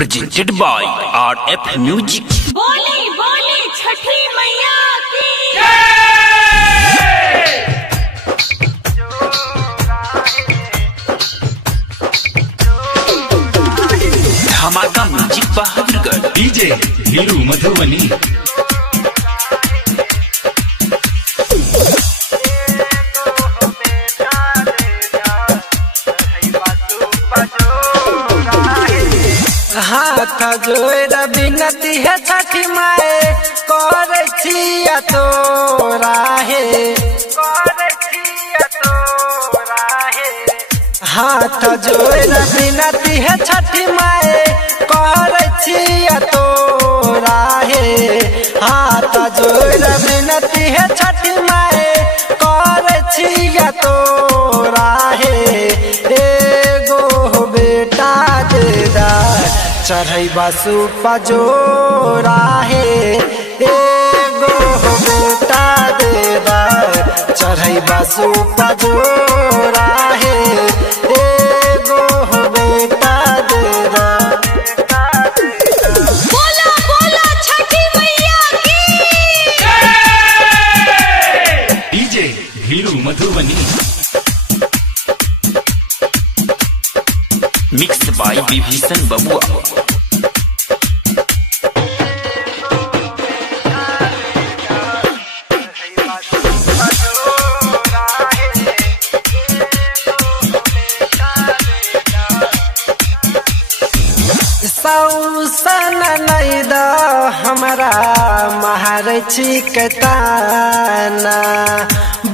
presented by RF Music। बोली बोली छठी मैया की धमाका म्यूजिक बहादुरगढ़ डीजे हीरू मधुबनी। हाथ जोड़ बिनती है छठी माए कर तोरा हे हाथ जोड़ बिनती है छठी माए कर तोरा हे हाथ जोड़ बिनती है छठी माए कर तोरा हे एगो बेटा दे दा चढ़ई बासु पजोरा हे एगो बेटा दे दा चढ़ई बासु पजोरा हे एगो बेटा दे दा। बोला बोला छठी मैया की DJ Hiru Madhubani. Mix by Vibhishan Babua. सौसन नहीं द हमारा महारची कताना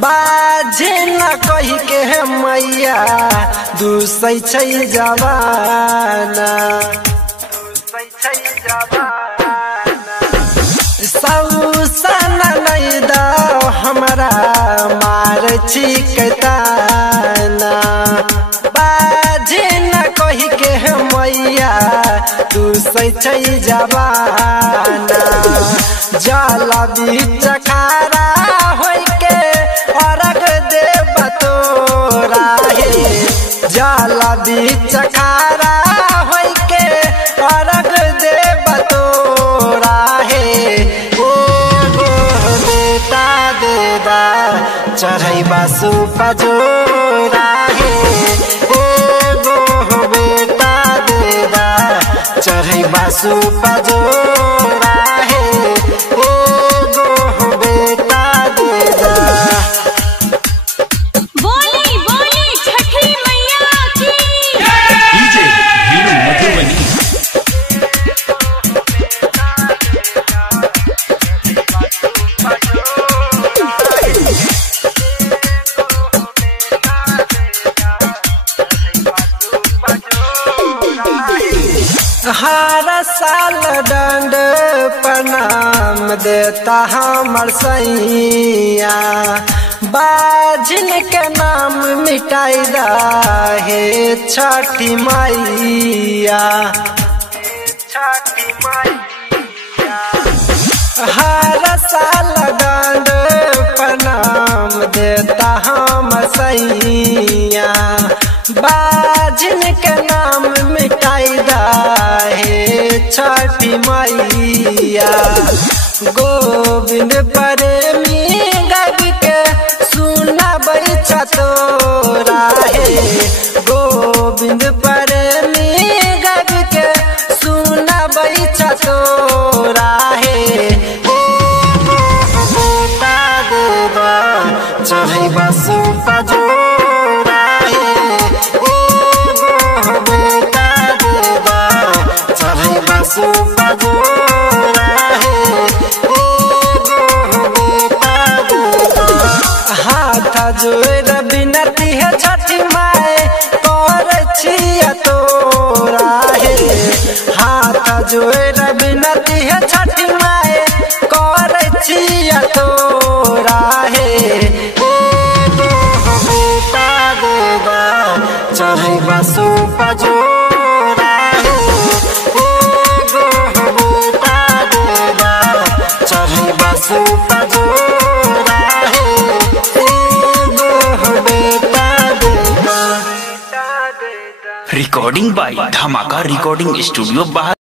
बाजे न कही के मैया दूसै छै जवाना सौसन नहीं द हमारा मारची कताना बाजे न कही के मैया दूसै छै जवाना जाला बीच खारा होई के अर्घ देव तोरा हे जाला बीच खारा होई के अर्घ देव तोरा हे एगो बेटा दे दा चढ़ई बासु पजोरा हे एगो बेटा दे दा चढ़ई बासु पजोरा हे एगो बेटा दे दा। बोली बोली छठी मैया की डीजे हीरू मधुबनी। हर साल दंड प्रणाम देता हमर सैया बाजिन के नाम मिटाई दा हे छठी मैया हर साल दंड प्रणाम देता हम सैया बाजिन के नाम मिटाई दा हे छठी मैया गोविंद प्रेमी गग के सुना बैचा तोरा हे गोविंद प्रेमी गग के सुना बैचा तोरा हे बेटा दे दा चढ़ई बासु पजोरा हे एगो बेटा दे दा चढ़ई बासु पजोरा हे एगो बेटा दे दा। हाथ जोड़ बिनती है छठी माए कर तोरा हे हाथ जोड़ बिनती है छठी माए कर तोरा हे एगो बेटा दे दा चढ़ई बासु पजोरा हे एगो बेटा दे दा चढ़ई बासु पजोरा हे एगो बेटा दे दा। रिकॉर्डिंग बाय धमाका रिकॉर्डिंग स्टूडियो बहादुरगढ़।